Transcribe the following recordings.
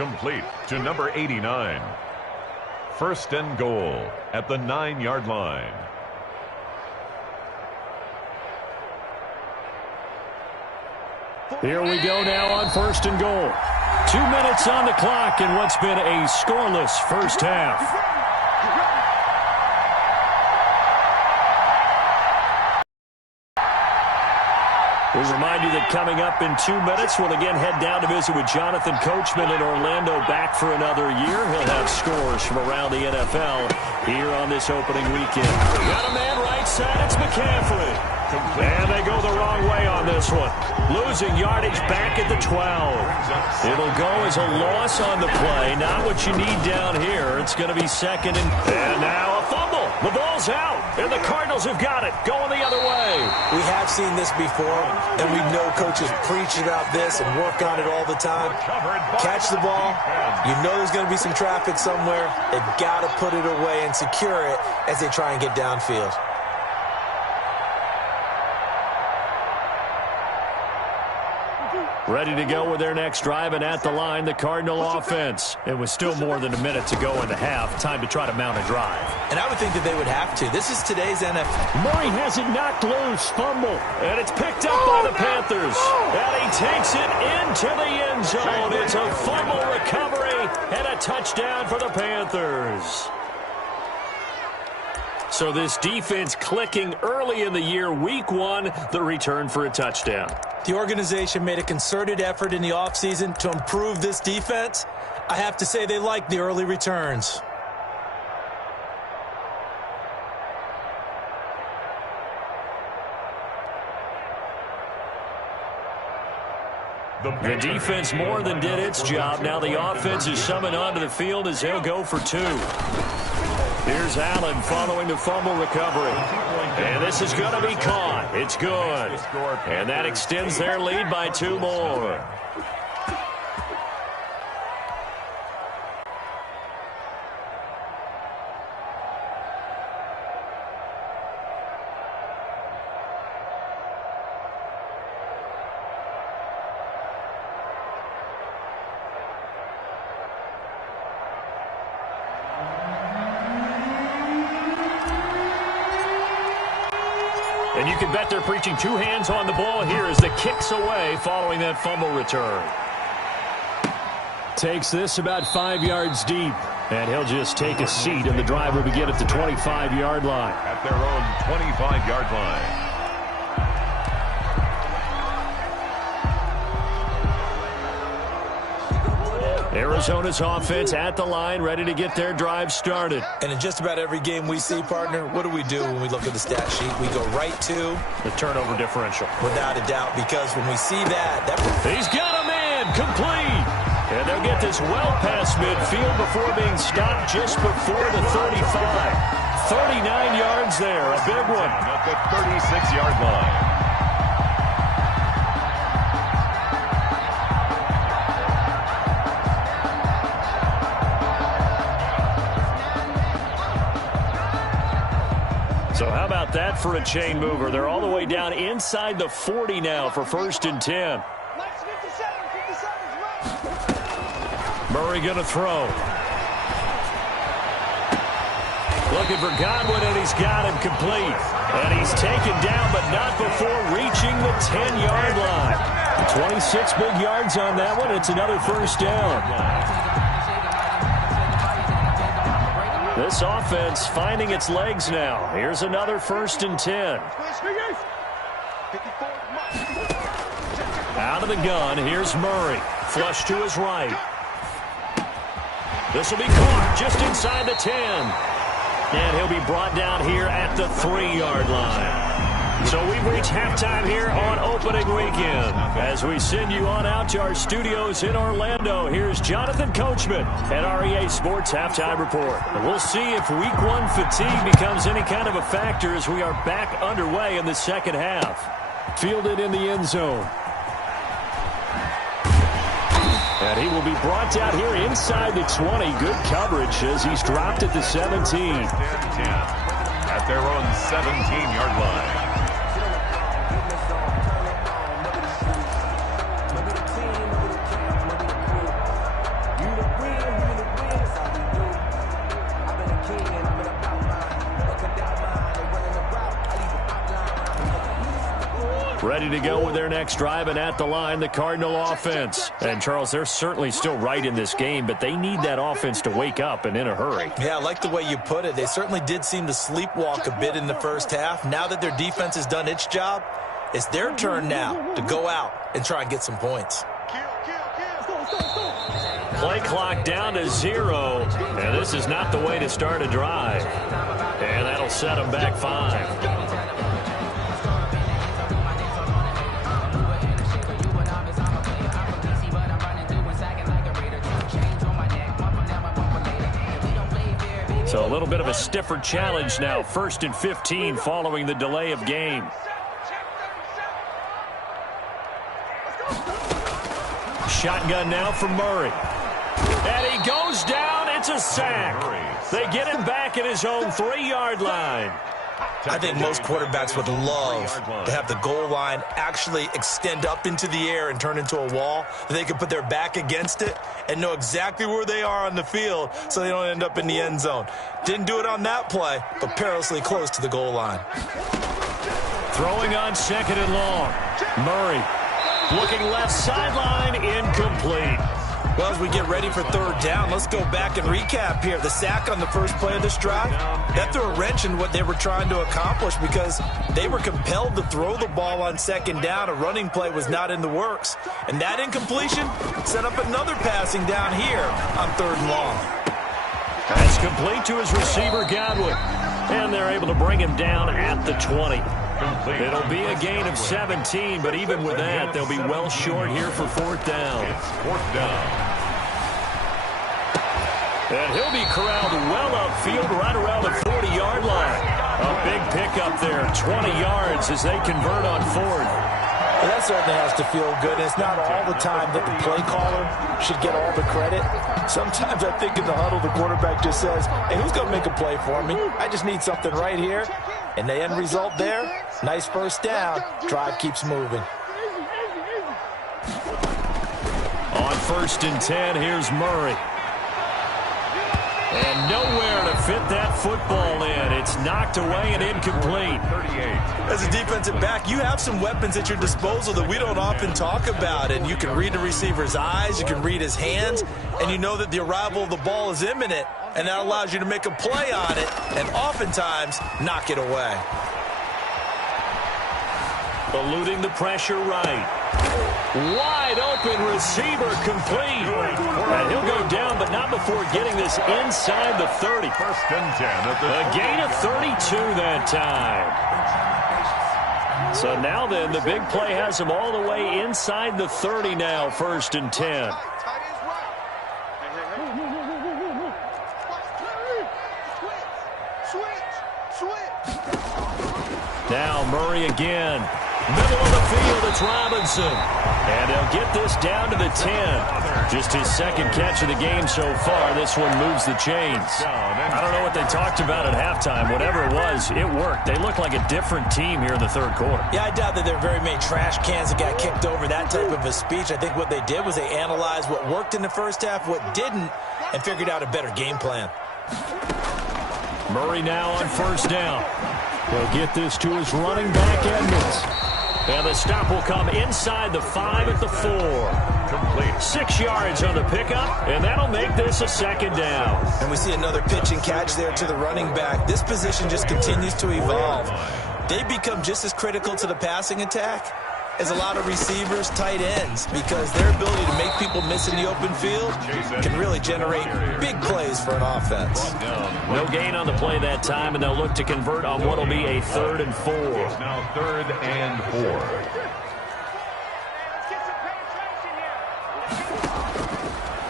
complete to number 89. First and goal at the 9-yard line. Here we go now on first and goal. 2 minutes on the clock in what's been a scoreless first half. We'll remind you that coming up in 2 minutes, we'll again head down to visit with Jonathan Coachman in Orlando, back for another year. He'll have scores from around the NFL here on this opening weekend. Got a man right side, it's McCaffrey. And they go the wrong way on this one. Losing yardage back at the 12. It'll go as a loss on the play. Not what you need down here. It's going to be second and now a fumble. The ball's out, and the Cardinals have got it. Going the other way. We have seen this before, and we know coaches preach about this and work on it all the time. Catch the ball. You know there's going to be some traffic somewhere. They've got to put it away and secure it as they try and get downfield. Ready to go with their next drive, and at the line, the Cardinal offense. It was still more than a minute to go in the half. Time to try to mount a drive. And I would think that they would have to. This is today's NFL. Murray has it knocked loose. Fumble. And it's picked up by the Panthers. And he takes it into the end zone. It's a fumble recovery and a touchdown for the Panthers. So this defense clicking early in the year. Week 1, the return for a touchdown. The organization made a concerted effort in the offseason to improve this defense. I have to say they like the early returns. The defense more than did its job. Now the offense is summoned onto the field as they'll go for 2. Here's Allen following the fumble recovery. And this is going to be caught. It's good. And that extends their lead by 2 more. And you can bet they're preaching 2 hands on the ball here as the kick's away following that fumble return. Takes this about 5 yards deep. And he'll just take a seat, and the drive will begin at the 25-yard line. At their own 25-yard line. Arizona's offense at the line, ready to get their drive started. And in just about every game we see, partner, what do we do when we look at the stat sheet? We go right to the turnover differential. Without a doubt, because when we see that... He's got a man, complete. And they'll get this well past midfield before being stopped just before the 35. 39 yards there, a big one. At the 36-yard line. So how about that for a chain mover? They're all the way down inside the 40 now for first and 10. Murray going to throw. Looking for Godwin, and he's got him complete. And he's taken down, but not before reaching the 10-yard line. 26 big yards on that one. It's another first down. This offense finding its legs now. Here's another first and 10. Out of the gun, here's Murray. Flush to his right. This will be caught just inside the 10. And he'll be brought down here at the 3-yard line. So we've reached halftime here on opening weekend. As we send you on out to our studios in Orlando, here's Jonathan Coachman at REA Sports Halftime Report. And we'll see if Week 1 fatigue becomes any kind of a factor as we are back underway in the second half. Fielded in the end zone. And he will be brought down here inside the 20. Good coverage as he's dropped at the 17. At their own 17-yard line. ready to go with their next drive, and at the line, the Cardinal offense. And, Charles, they're certainly still right in this game, but they need that offense to wake up and in a hurry. Yeah, I like the way you put it. They certainly did seem to sleepwalk a bit in the first half. Now that their defense has done its job, it's their turn now to go out and try and get some points. Play clock down to 0, and this is not the way to start a drive. And that'll set them back 5. So a little bit of a stiffer challenge now. 1st and 15 following the delay of game. Shotgun now for Murray. And he goes down. It's a sack. They get him back at his own 3-yard line. I think most quarterbacks would love to have the goal line actually extend up into the air and turn into a wall. They can put their back against it and know exactly where they are on the field so they don't end up in the end zone. Didn't do it on that play, but perilously close to the goal line. Throwing on 2nd and long. Murray looking left sideline, incomplete. Well, as we get ready for 3rd down, let's go back and recap here. The sack on the first play of this drive, that threw a wrench in what they were trying to accomplish because they were compelled to throw the ball on 2nd down. A running play was not in the works. And that incompletion set up another passing down here on 3rd and long. That's complete to his receiver, Godwin. And they're able to bring him down at the 20. It'll be a gain of 17, but even with that, they'll be well short here for 4th down. It's 4th down. And he'll be corralled well upfield right around the 40-yard line. A big pickup there, 20 yards as they convert on 4th. Well, that certainly has to feel good. And it's not all the time that the play caller should get all the credit. Sometimes I think in the huddle, the quarterback just says, hey, who's going to make a play for me? I just need something right here. And the end result there, nice 1st down. Drive keeps moving. On 1st and 10, here's Murray. And nowhere to fit that football in. It's knocked away and incomplete. 38. As a defensive back, you have some weapons at your disposal that we don't often talk about. And you can read the receiver's eyes, you can read his hands, and you know that the arrival of the ball is imminent. And that allows you to make a play on it and oftentimes knock it away. Eluding the pressure right. Wide open receiver complete. And he'll go down, but not before getting this inside the 30. 1st and 10 at the A gain of 32 that time. So now then, the big play has him all the way inside the 30 now, 1st and 10. Now Murray again. Middle of the field, it's Robinson. And they'll get this down to the 10. Just his 2nd catch of the game so far. This one moves the chains. I don't know what they talked about at halftime. Whatever it was, it worked. They look like a different team here in the 3rd quarter. Yeah, I doubt that there are very many trash cans that got kicked over, that type of a speech. I think what they did was they analyzed what worked in the first half, what didn't, and figured out a better game plan. Murray now on 1st down. He'll get this to his running back, Edmonds. And the stop will come inside the 5 at the 4. complete. 6 yards on the pickup, and that'll make this a 2nd down. And we see another pitch and catch there to the running back. This position just continues to evolve. They become just as critical to the passing attack as a lot of receivers, tight ends, because their ability to make people miss in the open field can really generate big plays for an offense. No gain on the play that time, and they'll look to convert on what will be a 3rd and 4. It's now 3rd and 4.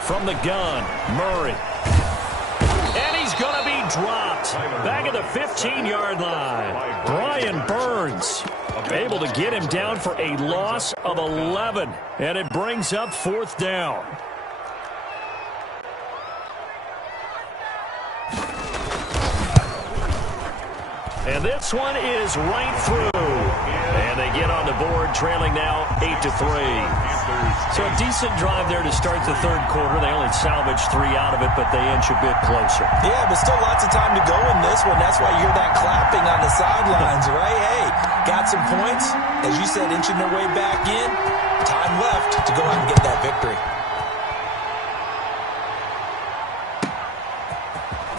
From the gun, Murray. And he's going to be dropped back at the 15-yard line. Brian Burns able to get him down for a loss of 11. And it brings up 4th down. And this one is right through. And they get on the board, trailing now 8-3. So a decent drive there to start the 3rd quarter. They only salvaged 3 out of it, but they inch a bit closer. Yeah, but still lots of time to go in this one. That's why you hear that clapping on the sidelines, right? Hey, got some points, as you said, inching their way back in. Time left to go out and get that victory.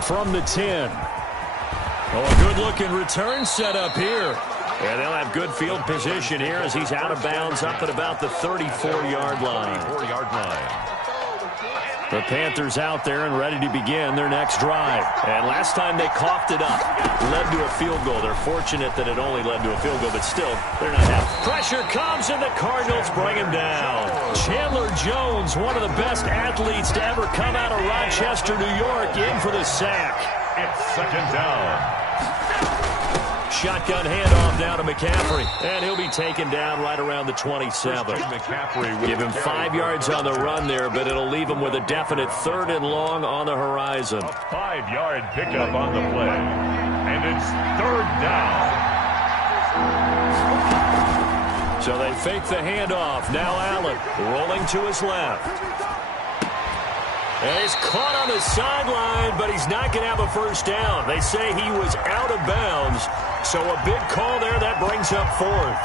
From the 10. Oh, a good-looking return set up here. And they'll have good field position here as he's out of bounds up at about the 34-yard line. The Panthers out there and ready to begin their next drive. And last time they coughed it up, led to a field goal. They're fortunate that it only led to a field goal, but still, they're not happy. Pressure comes, and the Cardinals bring him down. Chandler Jones, one of the best athletes to ever come out of Rochester, New York, in for the sack. It's second down. Shotgun handoff now to McCaffrey, and he'll be taken down right around the 27. Give him 5 yards on the run there, but it'll leave him with a definite 3rd and long on the horizon. A 5-yard pickup on the play, and it's 3rd down. So they fake the handoff. Now Allen rolling to his left. And he's caught on the sideline, but he's not going to have a first down. They say he was out of bounds, so a big call there that brings up 4th.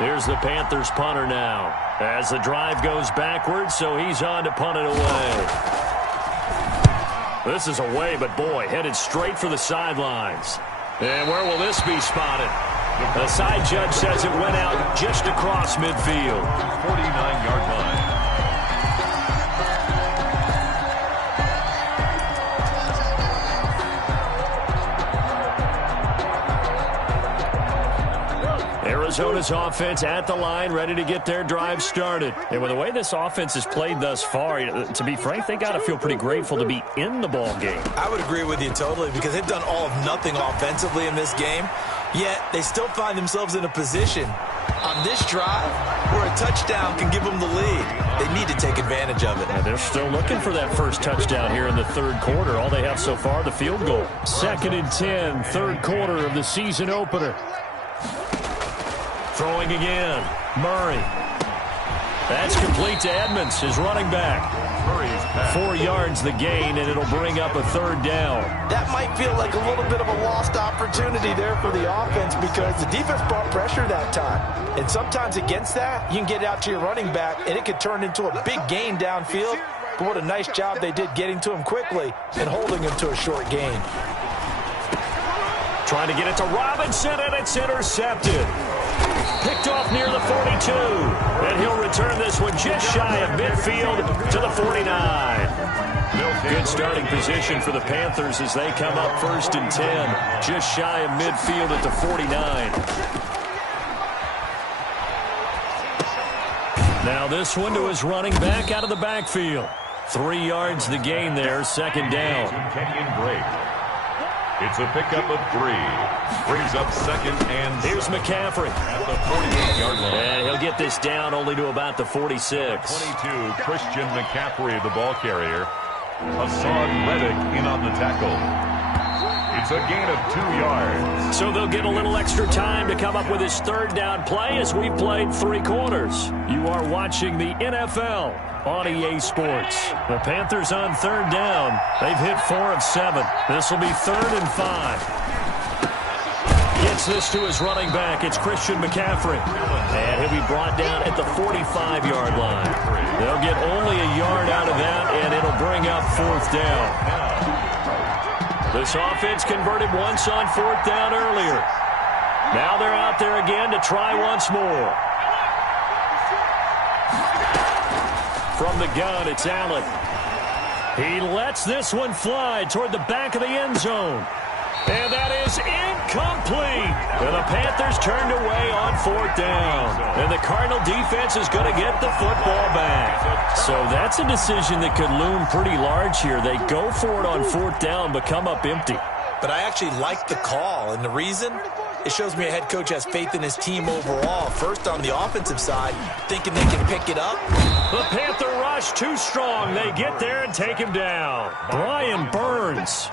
Here's the Panthers punter now as the drive goes backwards, so he's on to punt it away. This is away, but boy, headed straight for the sidelines. And where will this be spotted? The side judge says it went out just across midfield. 49-yard line. Arizona's offense at the line, ready to get their drive started. And with the way this offense has played thus far, to be frank, they got to feel pretty grateful to be in the ball game. I would agree with you totally because they've done all of nothing offensively in this game, yet they still find themselves in a position on this drive where a touchdown can give them the lead. They need to take advantage of it. And they're still looking for that first touchdown here in the 3rd quarter. All they have so far, the field goal. 2nd and 10, 3rd quarter of the season opener. Throwing again, Murray. That's complete to Edmonds, his running back. 4 yards the gain, and it'll bring up a 3rd down. That might feel like a little bit of a lost opportunity there for the offense because the defense brought pressure that time. And sometimes against that, you can get out to your running back, and it could turn into a big gain downfield. But what a nice job they did getting to him quickly and holding him to a short gain. Trying to get it to Robinson, and it's intercepted. Picked off near the 42. And he'll return this one just shy of midfield to the 49. Good starting position for the Panthers as they come up 1st and 10. Just shy of midfield at the 49. Now this one to his running back out of the backfield. 3 yards the gain there, 2nd down. Kenyon Drake. It's a pickup of 3. Brings up 2nd and 7. Here's McCaffrey. At the 48-yard line. And he'll get this down only to about the 46. 22, Christian McCaffrey, the ball carrier. Hassan Reddick in on the tackle. It's a gain of 2 yards. So they'll get a little extra time to come up with his 3rd down play as we played 3 quarters. You are watching the NFL on EA Sports. The Panthers on 3rd down. They've hit 4 of 7. This will be 3rd and 5. Gets this to his running back. It's Christian McCaffrey. And he'll be brought down at the 45-yard line. They'll get only a yard out of that, and it'll bring up 4th down. This offense converted once on 4th down earlier. Now they're out there again to try once more. From the gun, it's Allen. He lets this one fly toward the back of the end zone. And that is incomplete. And the Panthers turned away on 4th down. And the Cardinal defense is going to get the football back. So that's a decision that could loom pretty large here. They go for it on 4th down, but come up empty. But I actually like the call, and the reason? It shows me a head coach has faith in his team overall. First on the offensive side, thinking they can pick it up. The Panther rush too strong. They get there and take him down. Brian Burns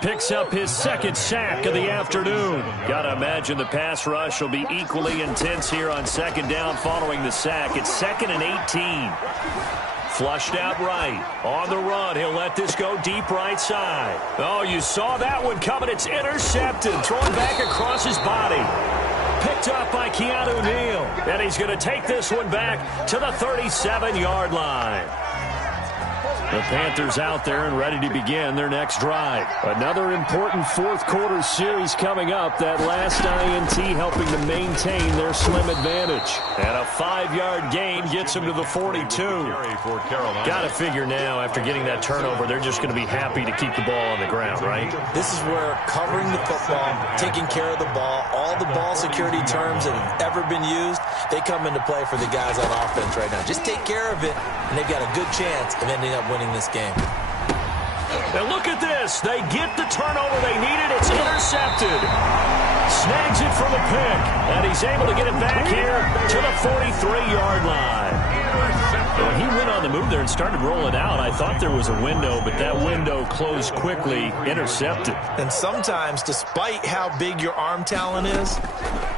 picks up his 2nd sack of the afternoon. Got to imagine the pass rush will be equally intense here on 2nd down following the sack. It's 2nd and 18. Flushed out right. On the run, he'll let this go deep right side. Oh, you saw that one coming. It's intercepted. Thrown back across his body. Picked up by Keanu Neal. And he's going to take this one back to the 37-yard line. The Panthers out there and ready to begin their next drive. Another important fourth-quarter series coming up. That last INT helping to maintain their slim advantage. And a 5-yard gain gets them to the 42. Got to figure now, after getting that turnover, they're just going to be happy to keep the ball on the ground, right? This is where covering the football, taking care of the ball, all the ball security terms that have ever been used, they come into play for the guys on offense right now. Just take care of it, and they've got a good chance of ending up winning this game. And look at this. They get the turnover they needed. It's intercepted. Snags it for the pick. And he's able to get it back here to the 43-yard line. When he went on the move there and started rolling out, I thought there was a window, but that window closed quickly, intercepted. And sometimes, despite how big your arm talent is,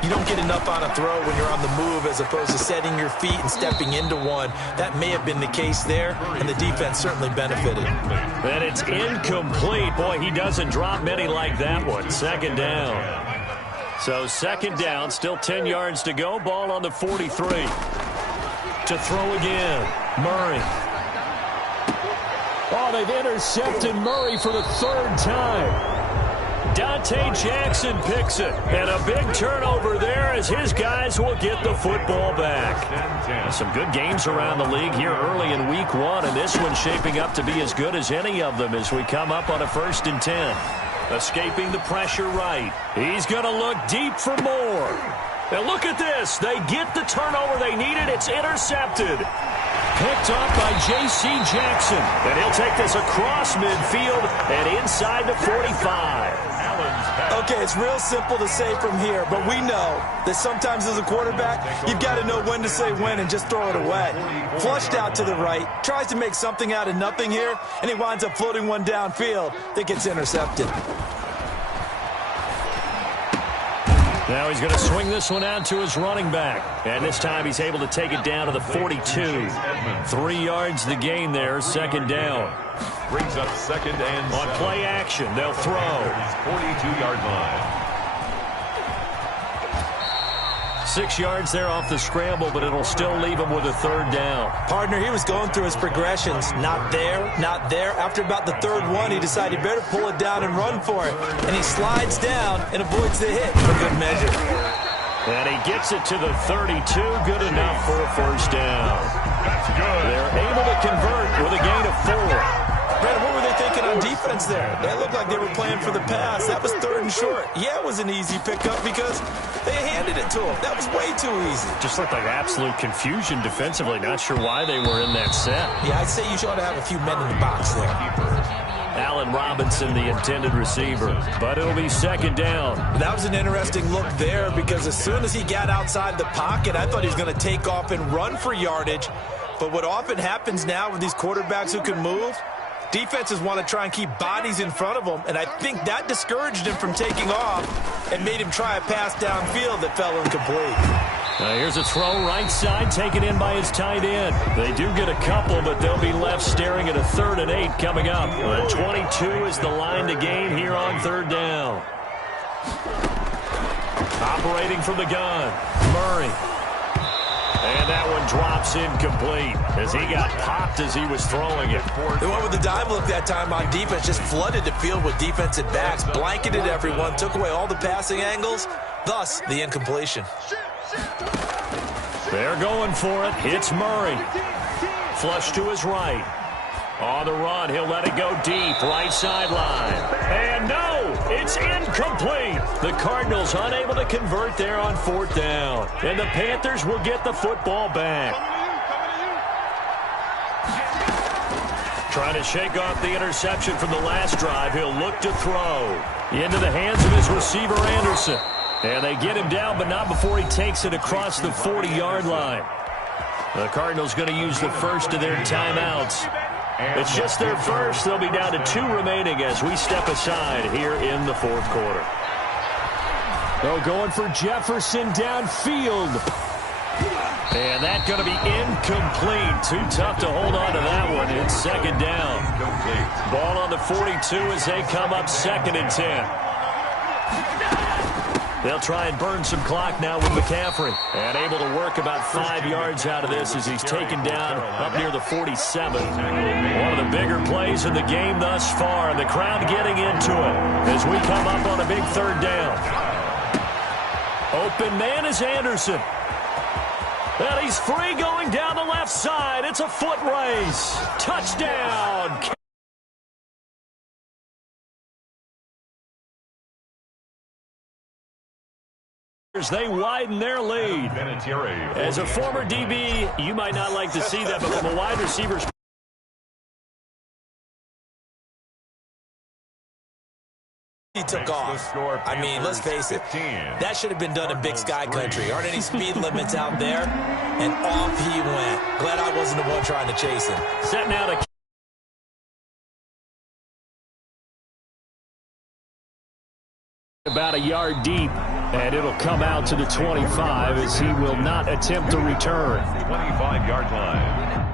you don't get enough on a throw when you're on the move as opposed to setting your feet and stepping into one. That may have been the case there, and the defense certainly benefited. And it's incomplete. Boy, he doesn't drop many like that one. Second down. So second down, still 10 yards to go. Ball on the 43. To throw again, Murray. Oh, they've intercepted Murray for the third time. Dante Jackson picks it. And a big turnover there as his guys will get the football back. Some good games around the league here early in week one, and this one's shaping up to be as good as any of them as we come up on a 1st and 10. Escaping the pressure right. He's going to look deep for more. And look at this. They get the turnover they needed. It's intercepted. Picked up by J.C. Jackson. And he'll take this across midfield and inside the 45. Okay, it's real simple to say from here, but we know that sometimes as a quarterback, you've got to know when to say when and just throw it away. Flushed out to the right, tries to make something out of nothing here, and he winds up floating one downfield that gets intercepted. Now he's going to swing this one out to his running back. And this time he's able to take it down to the 42. 3 yards the gain there, second down. Brings up second and on play action, they'll throw. 42-yard line. 6 yards there off the scramble, but it'll still leave him with a third down. Partner, he was going through his progressions. Not there, not there. After about the third one, he decided he better pull it down and run for it. And he slides down and avoids the hit for good measure. And he gets it to the 32. Good enough for a first down. That's good. They're able to convert with a gain of 4. Brandon, what were they thinking on defense there? They looked like they were playing for the pass. That was 3rd and short. Yeah, it was an easy pickup because they handed it to him. That was way too easy. Just looked like absolute confusion defensively. Not sure why they were in that set. Yeah, I'd say you should have a few men in the box there. Allen Robinson, the intended receiver. But it'll be second down. That was an interesting look there because as soon as he got outside the pocket, I thought he was going to take off and run for yardage. But what often happens now with these quarterbacks who can move, defenses want to try and keep bodies in front of them, and I think that discouraged him from taking off and made him try a pass downfield that fell incomplete. Now here's a throw right side, taken in by his tight end. They do get a couple, but they'll be left staring at a 3rd and 8 coming up. 22 is the line to gain here on third down. Operating from the gun, Murray. And that one drops incomplete as he got popped as he was throwing it. They went with the dive look that time on defense, just flooded the field with defensive backs, blanketed everyone, took away all the passing angles, thus the incompletion. They're going for it. It's Murray. Flush to his right. On the run, he'll let it go deep, right sideline. And no, it's incomplete. The Cardinals unable to convert there on 4th down. And the Panthers will get the football back. Trying to shake off the interception from the last drive. He'll look to throw. Into the hands of his receiver, Anderson. And they get him down, but not before he takes it across the 40-yard line. The Cardinals going to use the first of their timeouts. It's just their first. They'll be down to 2 remaining as we step aside here in the 4th quarter. They're going for Jefferson downfield. And that's going to be incomplete. Too tough to hold on to that one. It's second down. Ball on the 42 as they come up 2nd and 10. They'll try and burn some clock now with McCaffrey. And able to work about 5 yards out of this as he's taken down up near the 47. One of the bigger plays in the game thus far. And the crowd getting into it as we come up on a big 3rd down. Open man is Anderson. And he's free going down the left side. It's a foot race. Touchdown. They widen their lead. As a former DB, you might not like to see that, but from a wide receiver's he took off. I mean, let's face it, that should have been done in Big Sky country. Aren't any speed limits out there? And off he went. Glad I wasn't the one trying to chase him. Setting out a about a yard deep, and it'll come out to the 25 as he will not attempt to return. 25-yard line.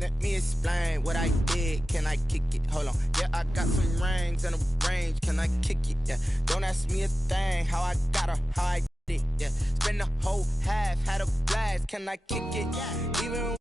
Let me explain what I did. Can I kick it? Hold on. Yeah, I got some rings and a range. Can I kick it? Yeah. Don't ask me a thing. How I got her, how I did it. Yeah. Spend the whole half, had a blast. Can I kick it? Even